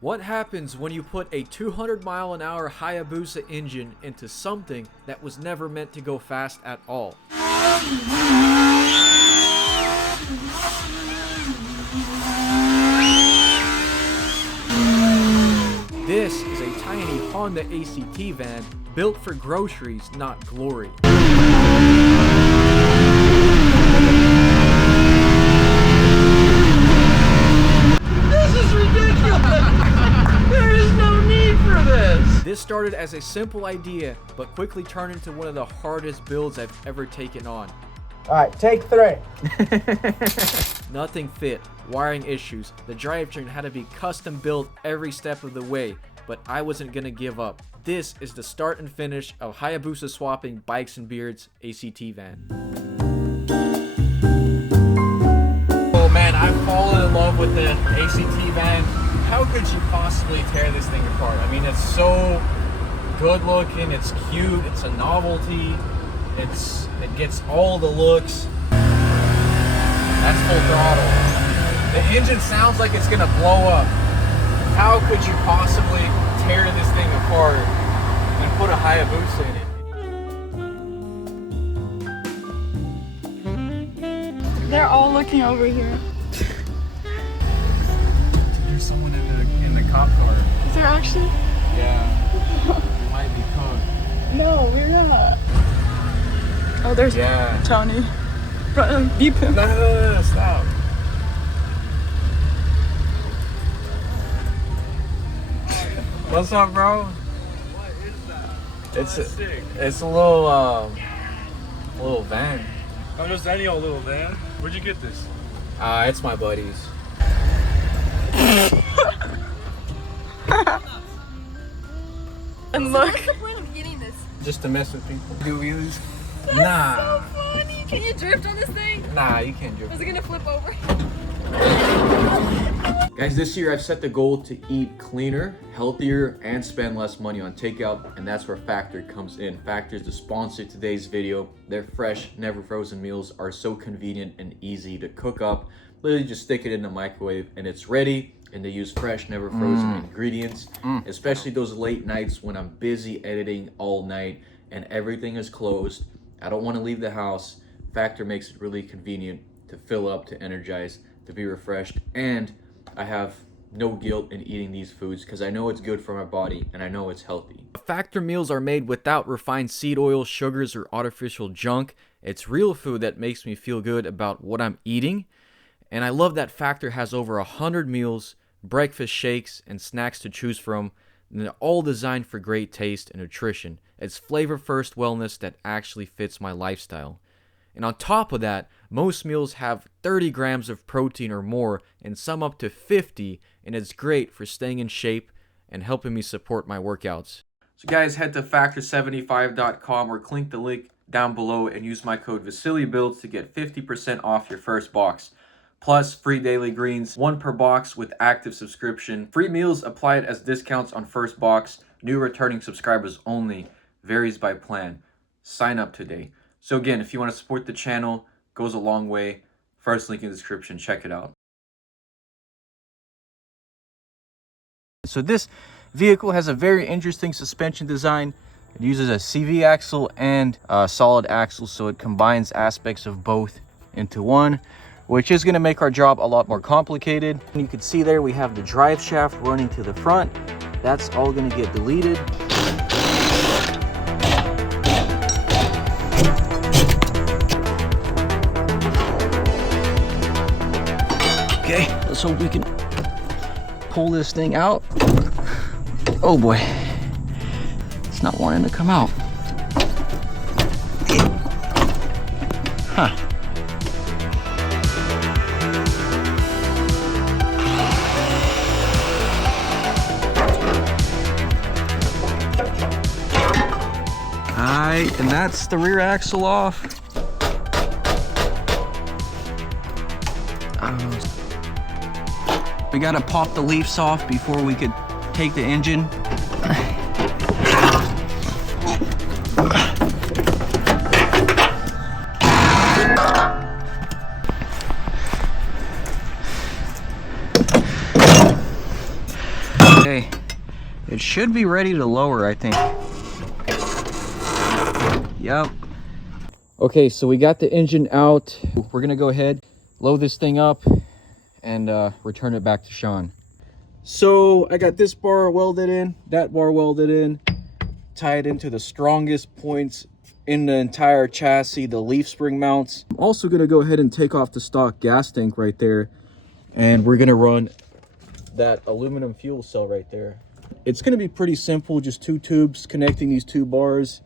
What happens when you put a 200-mile-an-hour Hayabusa engine into something that was never meant to go fast at all? This is a tiny Honda actyvan built for groceries, not glory. This started as a simple idea, but quickly turned into one of the hardest builds I've ever taken on. Alright, take 3. Nothing fit, wiring issues, the drivetrain had to be custom built every step of the way, but I wasn't gonna give up. This is the start and finish of Hayabusa swapping bikes and beards actyvan. Oh man, I've fallen in love with the actyvan. How could you possibly tear this thing apart? I mean, it's so good looking, it's cute, it's a novelty, it gets all the looks. That's full throttle. The engine sounds like it's gonna blow up. How could you possibly tear this thing apart and put a Hayabusa in it? They're all looking over here. There's someone in the cop car. Is there actually? Yeah. You might be caught. No, we're not. Oh, there's Tony. Beep him. No, stop. What's up, bro? What is that? It's a little van. I'm just any old little van. Where'd you get this? It's my buddy's. And look. What's the point of getting this? Just to mess with people. Do views? That's Nah. so funny. Can you drift on this thing? Nah, you can't do Is it gonna flip over? Guys, this year I've set the goal to eat cleaner, healthier, and spend less money on takeout, and that's where Factor comes in. Factor is the sponsor of today's video. Their fresh, never frozen meals are so convenient and easy to cook up. Literally just stick it in the microwave and it's ready, and they use fresh, never frozen ingredients, especially those late nights when I'm busy editing all night and everything is closed. I don't want to leave the house. Factor makes it really convenient to fill up, to energize, to be refreshed, and I have no guilt in eating these foods because I know it's good for my body and I know it's healthy. Factor meals are made without refined seed oil, sugars, or artificial junk. It's real food that makes me feel good about what I'm eating. And I love that Factor has over 100 meals, breakfast shakes, and snacks to choose from, and they're all designed for great taste and nutrition. It's flavor-first wellness that actually fits my lifestyle. And on top of that, most meals have 30 grams of protein or more, and some up to 50, and it's great for staying in shape and helping me support my workouts. So guys, head to factor75.com or click the link down below and use my code VasiliBuilds to get 50% off your first box. Plus free daily greens, 1 per box with active subscription. Free meals applied as discounts on first box. New returning subscribers only. Varies by plan. Sign up today. So again, if you want to support the channel, goes a long way. First link in the description, check it out. So this vehicle has a very interesting suspension design. It uses a CV axle and a solid axle, so it combines aspects of both into one, which is going to make our job a lot more complicated. And you can see there we have the drive shaft running to the front. That's all going to get deleted. Okay, let's hope we can pull this thing out. Oh boy, it's not wanting to come out. Huh. Alright, and that's the rear axle off. We gotta pop the leaves off before we could take the engine. Okay, it should be ready to lower, I think. Yep. Okay, so we got the engine out. We're gonna go ahead, load this thing up, and return it back to Sean. So I got this bar welded in, that bar welded in, tie it into the strongest points in the entire chassis, the leaf spring mounts. I'm also gonna go ahead and take off the stock gas tank right there, and we're gonna run that aluminum fuel cell right there. It's gonna be pretty simple, just 2 tubes connecting these 2 bars.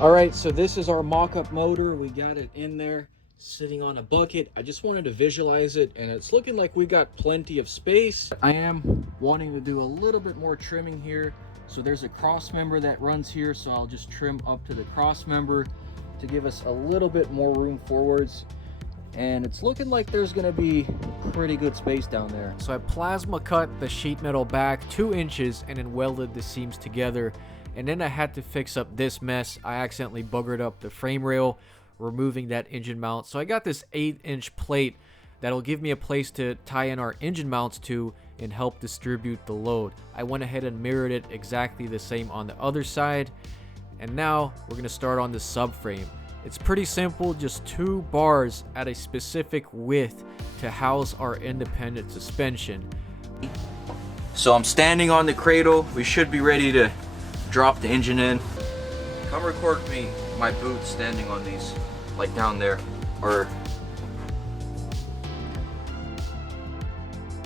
All right, so this is our mock-up motor. We got it in there, sitting on a bucket. I just wanted to visualize it, and it's looking like we got plenty of space. I am wanting to do a little bit more trimming here. So there's a cross member that runs here, so I'll just trim up to the cross member to give us a little bit more room forwards. And it's looking like there's gonna be pretty good space down there. So I plasma cut the sheet metal back 2 inches and then welded the seams together. And then I had to fix up this mess. I accidentally buggered up the frame rail, removing that engine mount. So I got this 8-inch plate that'll give me a place to tie in our engine mounts to and help distribute the load. I went ahead and mirrored it exactly the same on the other side. And now we're gonna start on the subframe. It's pretty simple, just 2 bars at a specific width to house our independent suspension. So I'm standing on the cradle. We should be ready to drop the engine in. Come record me, my boots standing on these, like down there, or...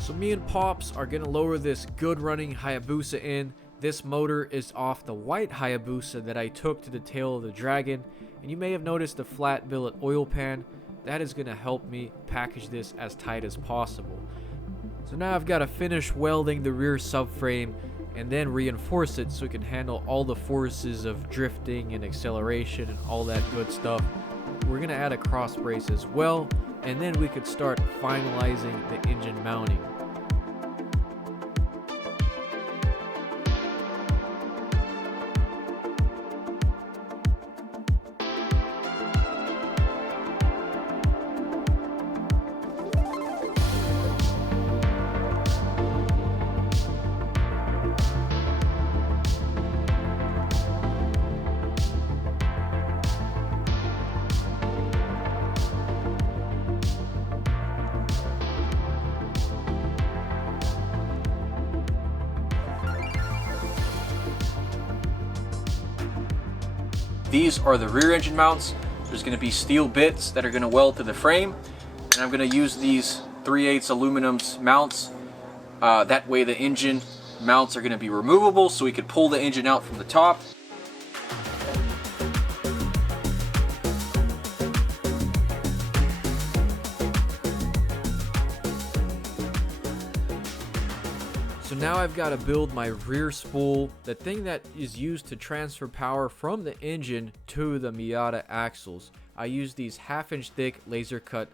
So me and Pops are gonna lower this good running Hayabusa in. This motor is off the white Hayabusa that I took to the tail of the Dragon, and you may have noticed the flat billet oil pan. That is gonna help me package this as tight as possible. So now I've got to finish welding the rear subframe and then reinforce it so it can handle all the forces of drifting and acceleration and all that good stuff. We're gonna add a cross brace as well, and then we could start finalizing the engine mounting. These are the rear engine mounts. There's going to be steel bits that are going to weld to the frame, and I'm going to use these 3/8 aluminum mounts. That way the engine mounts are going to be removable, so we could pull the engine out from the top. So now I've got to build my rear spool, the thing that is used to transfer power from the engine to the Miata axles. I use these 1/2-inch thick laser cut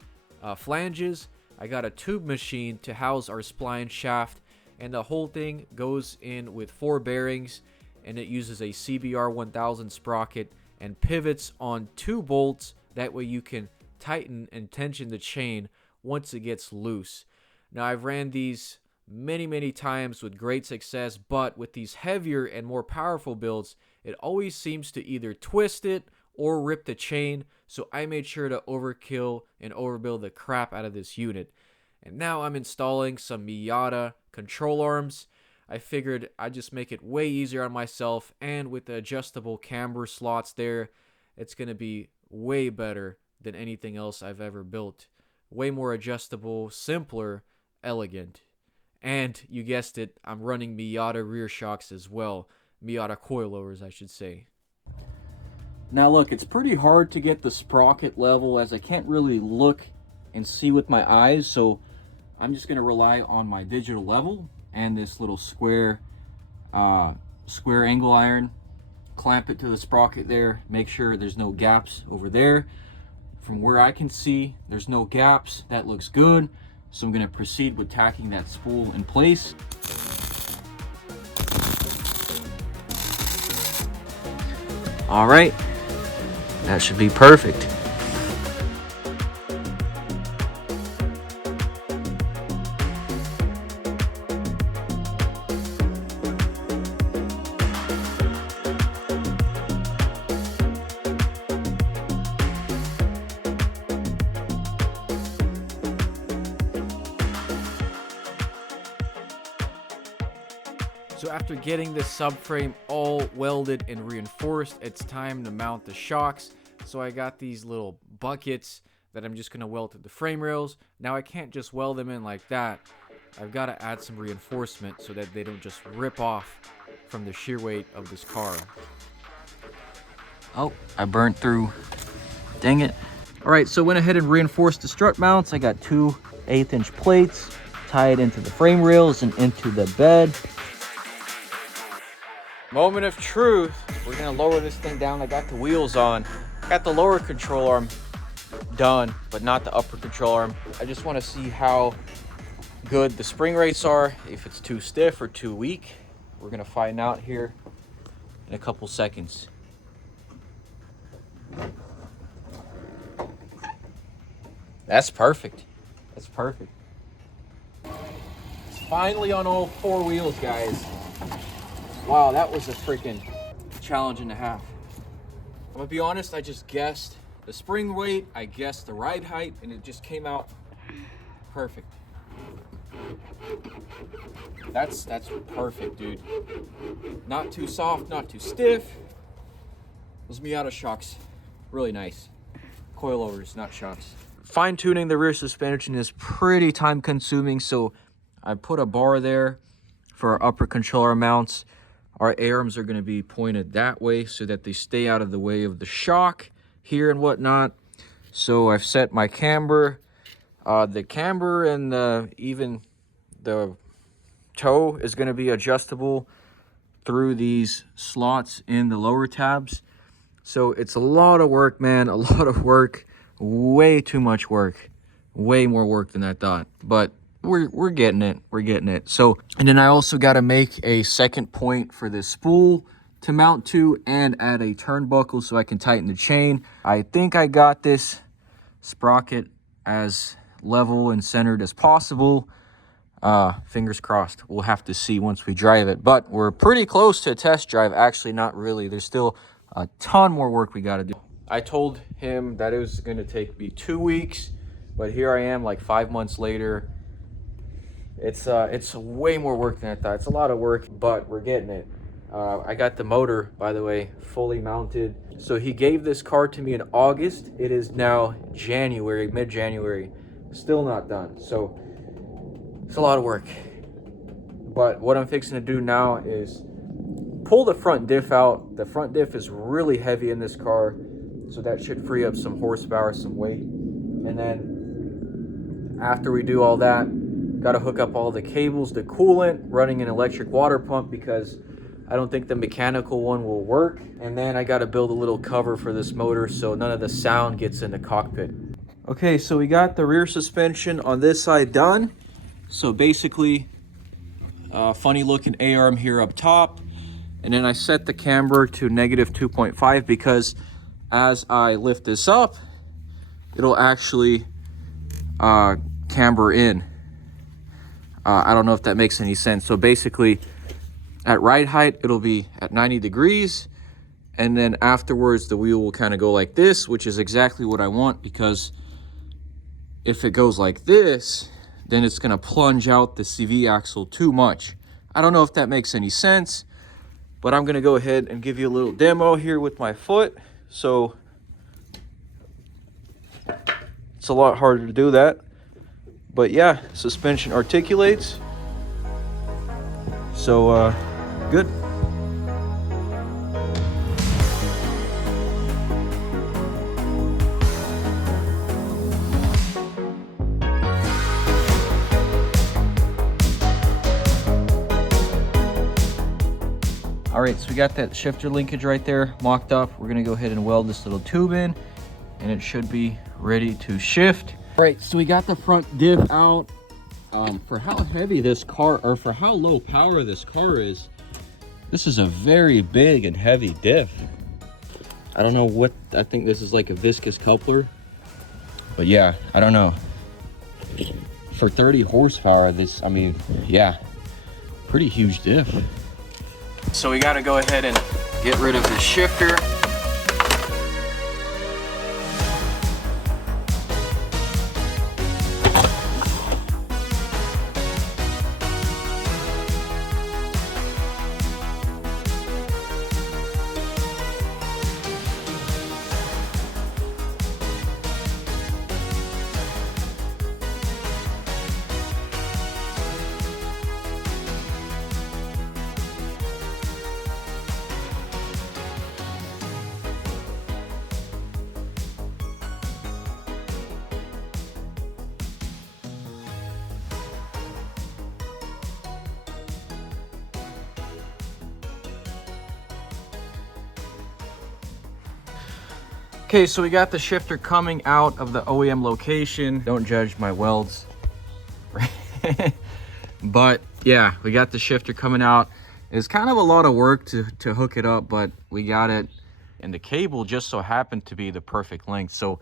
flanges. I got a tube machine to house our spline shaft, and the whole thing goes in with 4 bearings, and it uses a CBR 1000 sprocket and pivots on 2 bolts. That way you can tighten and tension the chain once it gets loose. Now I've ran these many times with great success, but with these heavier and more powerful builds, it always seems to either twist it or rip the chain, so I made sure to overkill and overbuild the crap out of this unit. And now I'm installing some Miata control arms. I figured I'd just make it way easier on myself, and with the adjustable camber slots there, it's going to be way better than anything else I've ever built. Way more adjustable, simpler, elegant. And you guessed it, I'm running Miata rear shocks as well. Miata coilovers, I should say. Now look, it's pretty hard to get the sprocket level as I can't really look and see with my eyes, so I'm just going to rely on my digital level and this little square angle iron. Clamp it to the sprocket there, make sure there's no gaps over there. From where I can see, there's no gaps. That looks good. So I'm going to proceed with tacking that spool in place. All right, That should be perfect. So after getting this subframe all welded and reinforced, it's time to mount the shocks. So I got these little buckets that I'm just going to weld to the frame rails. Now I can't just weld them in like that. I've got to add some reinforcement so that they don't just rip off from the sheer weight of this car. Oh, I burnt through. Dang it. All right, so went ahead and reinforced the strut mounts. I got 2 1/8-inch plates tied into the frame rails and into the bed. Moment of truth. We're gonna lower this thing down. I got the wheels on. Got the lower control arm done, but not the upper control arm. I just want to see how good the spring rates are, if it's too stiff or too weak. We're gonna find out here in a couple seconds. That's perfect. That's perfect. It's finally on all 4 wheels, guys. Wow, that was a freaking challenge and a half. I'm gonna be honest, I just guessed the spring weight, I guessed the ride height, and it just came out perfect. That's perfect, dude. Not too soft, not too stiff. Those Miata shocks, really nice. Coilovers, not shocks. Fine tuning the rear suspension is pretty time consuming, so I put a bar there for our upper controller mounts. Our arms are going to be pointed that way so that they stay out of the way of the shock here and whatnot. So I've set my camber. The camber and even the toe is going to be adjustable through these slots in the lower tabs. So it's a lot of work, man. A lot of work. Way too much work. Way more work than I thought. But we're getting it. We're getting it. So, and then I also got to make a second point for this spool to mount to and add a turnbuckle so I can tighten the chain. I think I got this sprocket as level and centered as possible. Fingers crossed. We'll have to see once we drive it. But we're pretty close to a test drive. Actually, not really. There's still a ton more work we got to do. I told him that it was going to take me 2 weeks. But here I am like 5 months later. It's way more work than I thought. It's a lot of work, but we're getting it. I got the motor, by the way, fully mounted. So he gave this car to me in August. It is now January, mid-January. Still not done. So it's a lot of work. But what I'm fixing to do now is pull the front diff out. The front diff is really heavy in this car, so that should free up some horsepower, some weight. And then after we do all that, got to hook up all the cables, the coolant, running an electric water pump because I don't think the mechanical one will work. And then I got to build a little cover for this motor so none of the sound gets in the cockpit. Okay, so we got the rear suspension on this side done. So basically, funny looking A-arm here up top. And then I set the camber to -2.5 because as I lift this up, it'll actually camber in. I don't know if that makes any sense. So basically, at ride height, it'll be at 90 degrees. And then afterwards, the wheel will kind of go like this, which is exactly what I want, because if it goes like this, then it's going to plunge out the CV axle too much. I don't know if that makes any sense, but I'm going to go ahead and give you a little demo here with my foot. So it's a lot harder to do that. But yeah, suspension articulates. So, good. All right, so we got that shifter linkage right there mocked up. We're gonna go ahead and weld this little tube in, and it should be ready to shift. All right, so we got the front diff out. For how heavy this car, or for how low power this car is, this is a very big and heavy diff. I don't know what, I think this is like a viscous coupler. But yeah, I don't know. For 30 horsepower, this, I mean, yeah, pretty huge diff. So we gotta go ahead and get rid of the shifter. Okay, so we got the shifter coming out of the OEM location. Don't judge my welds. But yeah, we got the shifter coming out. It's kind of a lot of work to hook it up, but we got it. And the cable just so happened to be the perfect length. So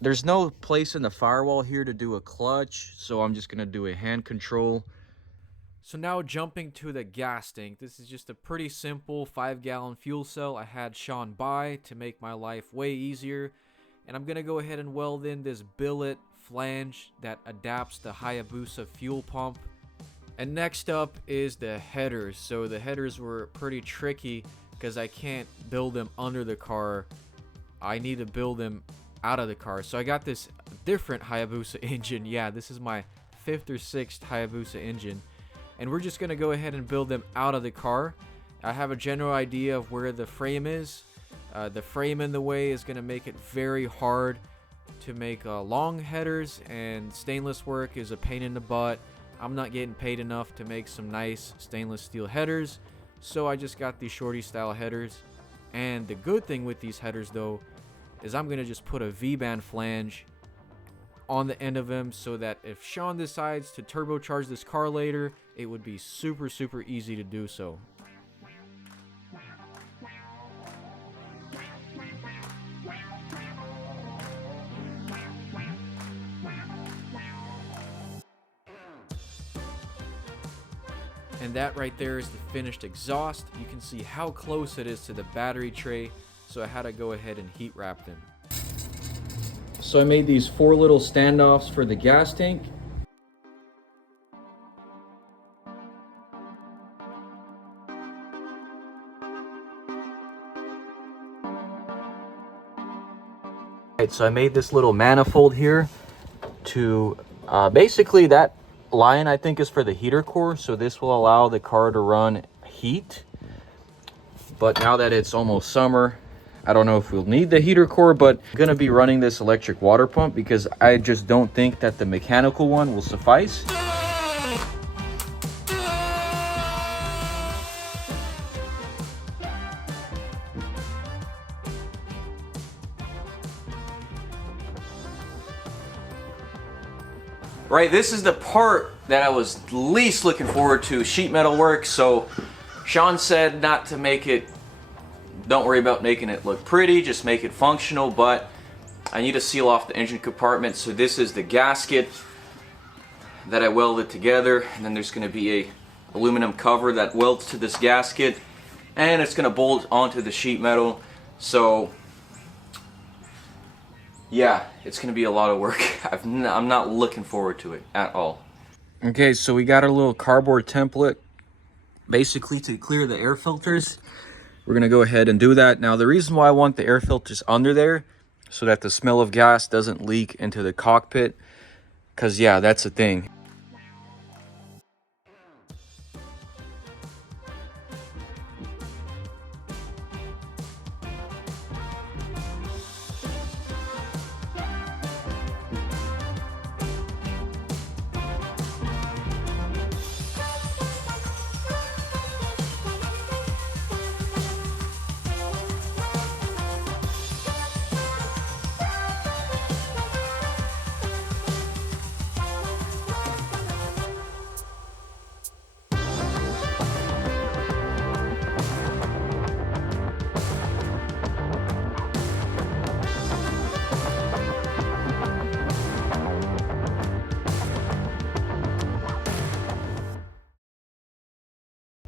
there's no place in the firewall here to do a clutch. So I'm just gonna do a hand control. So now jumping to the gas tank, this is just a pretty simple 5-gallon fuel cell I had Sean buy to make my life way easier. And I'm going to go ahead and weld in this billet flange that adapts the Hayabusa fuel pump. And next up is the headers. So the headers were pretty tricky because I can't build them under the car. I need to build them out of the car. So I got this different Hayabusa engine. Yeah, this is my 5th or 6th Hayabusa engine. And we're just going to go ahead and build them out of the car. I have a general idea of where the frame is. The frame in the way is going to make it very hard to make long headers, and stainless work is a pain in the butt. I'm not getting paid enough to make some nice stainless steel headers, so I just got these shorty style headers. And the good thing with these headers though is I'm going to just put a V-band flange on the end of them so that if Sean decides to turbocharge this car later, it would be super easy to do so. And that right there is the finished exhaust. You can see how close it is to the battery tray, so I had to go ahead and heat wrap them. So I made these 4 little standoffs for the gas tank. Alright, so I made this little manifold here to basically that line I think is for the heater core, so this will allow the car to run heat. But now that it's almost summer, I don't know if we'll need the heater core, but I'm gonna be running this electric water pump because I just don't think that the mechanical one will suffice. Right, this is the part that I was least looking forward to, sheet metal work. So Sean said not to make it, don't worry about making it look pretty, just make it functional, but I need to seal off the engine compartment. So this is the gasket that I welded together, and then there's going to be a aluminum cover that welds to this gasket, and it's going to bolt onto the sheet metal. So yeah, it's going to be a lot of work. I'm not looking forward to it at all. Okay, so we got a little cardboard template basically to clear the air filters. We're going to go ahead and do that. Now, the reason why I want the air filters under there so that the smell of gas doesn't leak into the cockpit, because yeah, that's the thing.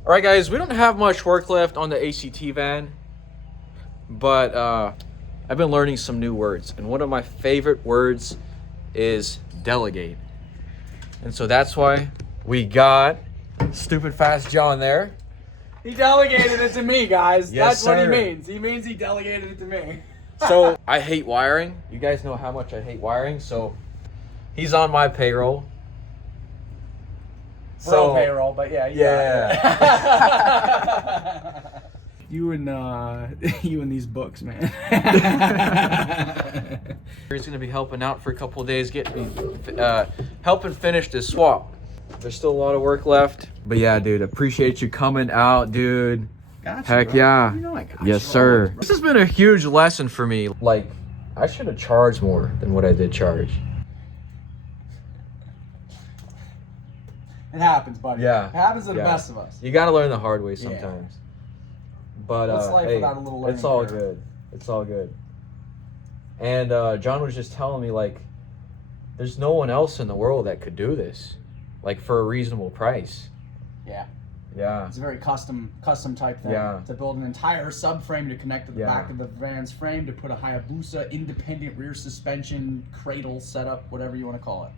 All right, guys, we don't have much work left on the actyvan, but I've been learning some new words, and one of my favorite words is delegate. And so that's why we got Stupid Fast John there. He delegated it to me, guys. Yes, That's what he sir. means. He means he delegated it to me. So I hate wiring. You guys know how much I hate wiring, so he's on my payroll. Bro payroll, but yeah. You and these books, man. He's gonna be helping out for a couple of days, helping finish this swap. There's still a lot of work left, but yeah, dude, appreciate you coming out, dude. Gotcha, Heck bro. yeah. You know I got Yes, you sir. always, bro. This has been a huge lesson for me. Like, I should have charged more than what I did charge. It happens, buddy. Yeah. It happens to the Yeah. best of us. You gotta learn the hard way sometimes. But What's life hey, without a little learning it's all curve? good. It's all good. And John was just telling me, like, there's no one else in the world that could do this, like, for a reasonable price. Yeah. Yeah. It's a very custom type thing. Yeah. To build an entire subframe to connect to the Yeah. back of the van's frame, to put a Hayabusa independent rear suspension cradle setup, whatever you want to call it.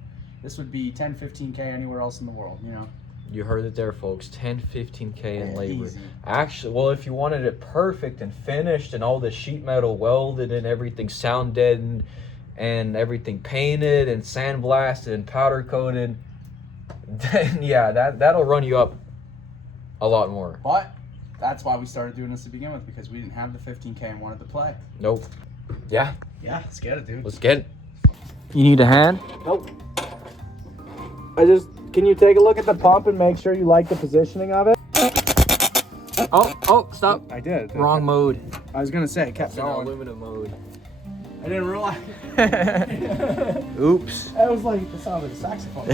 This would be 10, 15K anywhere else in the world, you know? You heard it there, folks. 10, 15K in Yeah, labor. easy. Actually, well, if you wanted it perfect and finished and all the sheet metal welded and everything sound deadened and everything painted and sandblasted and powder coated, then yeah, that'll run you up a lot more. But that's why we started doing this to begin with, because we didn't have the 15K and wanted to play. Nope. Yeah, Yeah, let's get it, dude. let's get it. You need a hand? Nope. Can you take a look at the pump and make sure you like the positioning of it? Oh, stop. I did. Wrong mode. I was gonna say, it kept It's in going. aluminum mode. I didn't realize. Oops. That was like the sound of a saxophone.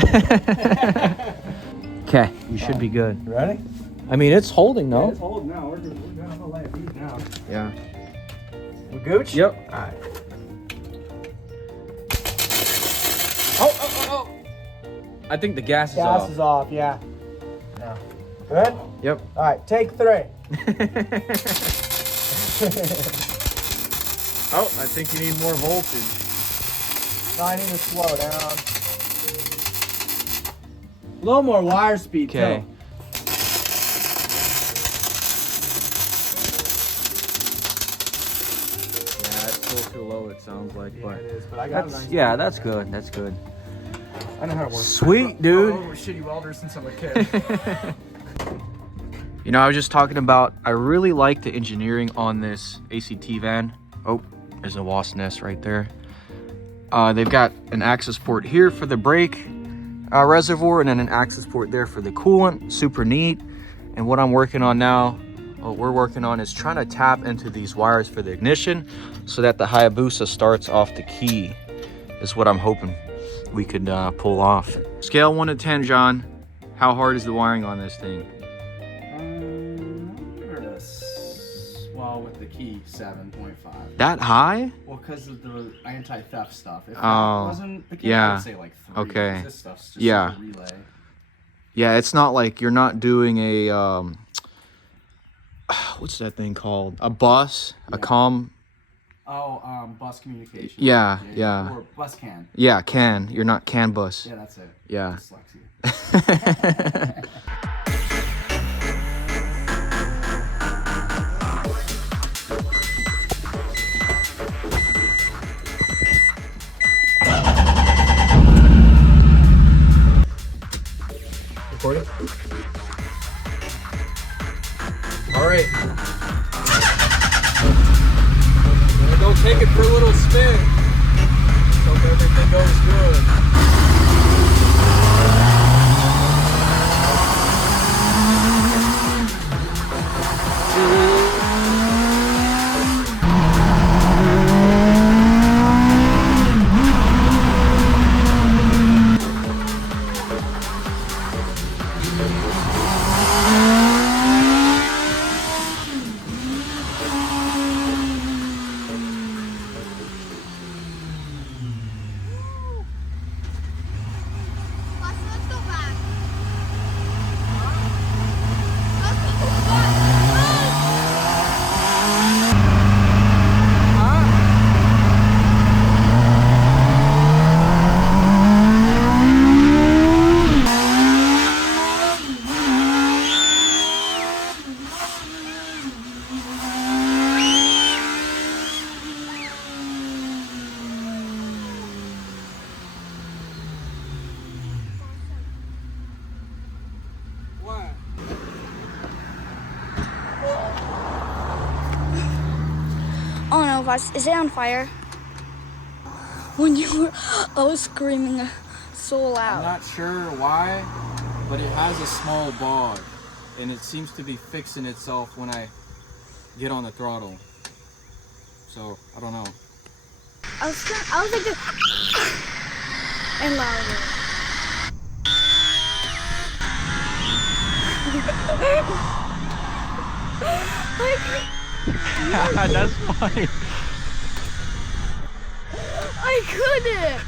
Okay, you should be good. You ready? I mean, it's holding, Yeah, no? it's holding now. We're good. We're gonna lay it deep now. Yeah. We gooch? Yep. All right. Oh. I think the gas is Gas off. is off, yeah. No. Good? Yep. All right, take 3. Oh, I think you need more voltage. No, I need to slow down. A little more wire speed, Okay. too. Yeah, it's still too low, it sounds like, Yeah, but it is, but I got that's, nice. yeah, that's good. That's good. I know how to work. Sweet, dude. I'm a shitty welder since I'm a kid. You know, I was just talking about, I really like the engineering on this actyvan. Oh, there's a wasp nest right there. They've got an access port here for the brake reservoir, and then an access port there for the coolant. Super neat. And what I'm working on now, what we're working on, is trying to tap into these wires for the ignition so that the Hayabusa starts off the key, is what I'm hoping we could pull off. Scale 1 to 10, John. How hard is the wiring on this thing? Well, with the key, 7.5. That high? Well, because of the anti-theft stuff. If that Oh, wasn't the key, yeah. I would say like 3. Okay. 'Cause this stuff's just Yeah. like a relay. Yeah, it's not like you're not doing a what's that thing called? A bus, a comm. Oh, bus communication. Yeah, yeah. Or bus can. Yeah, CAN. You're not CAN bus. Yeah, that's it. Yeah. Dyslexia. Recording? All right. Gonna go take it for a little spin. Hope everything goes good. Let's go back. Let's go how fast is it on fire? When you were, I was screaming so I'm loud. not sure why, but it has a small bog, and it seems to be fixing itself when I get on the throttle. So I don't know. I was like this and louder. That's funny. I couldn't.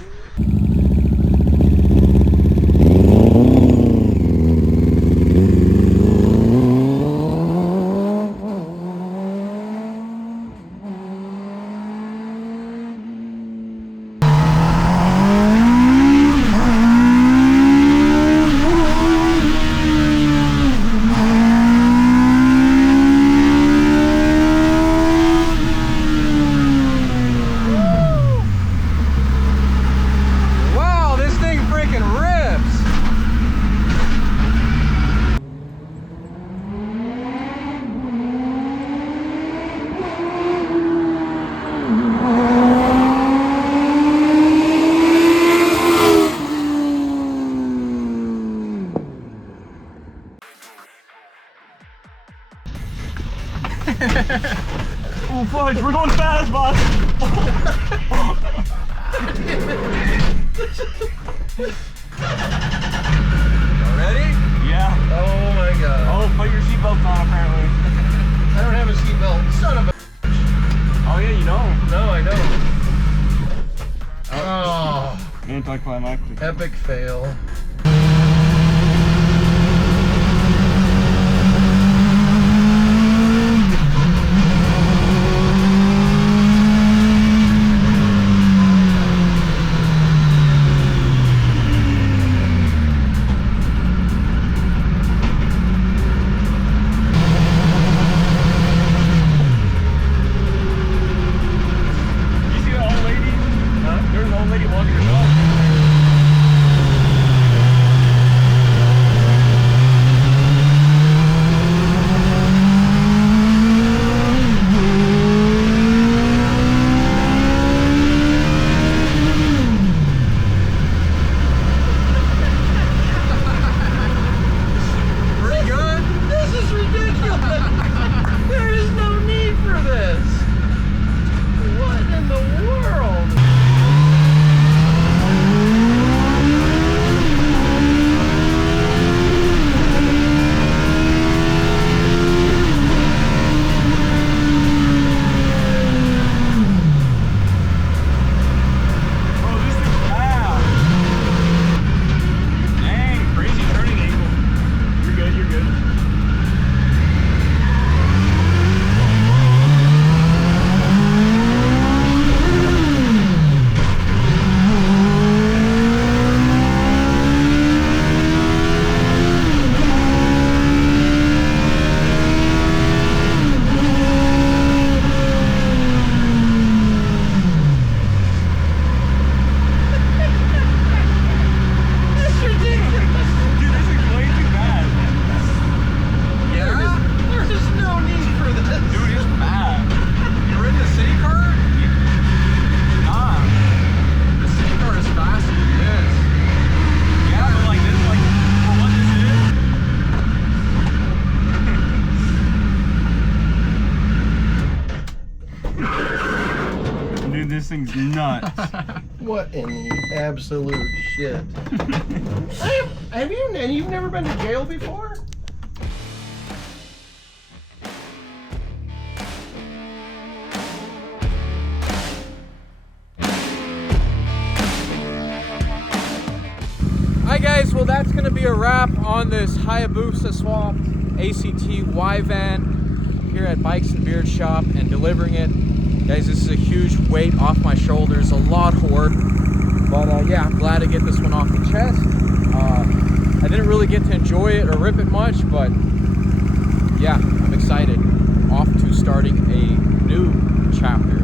Oh fudge, we're going fast, boss. Ready? Yeah. Oh my god. Oh, put your seatbelt on apparently. I don't have a seatbelt. Son of a. Oh yeah, you know. No, I know. Oh, Anticlimactic. epic fail. This thing's nuts. What in the absolute shit? You've never been to jail before? Hi guys, well that's gonna be a wrap on this Hayabusa swap ACT Y van here at Bikes and Beard Shop and delivering it. Guys, this is a huge weight off my shoulders, a lot of work, but yeah, I'm glad to get this one off the chest. I didn't really get to enjoy it or rip it much, but yeah, I'm excited. Off to starting a new chapter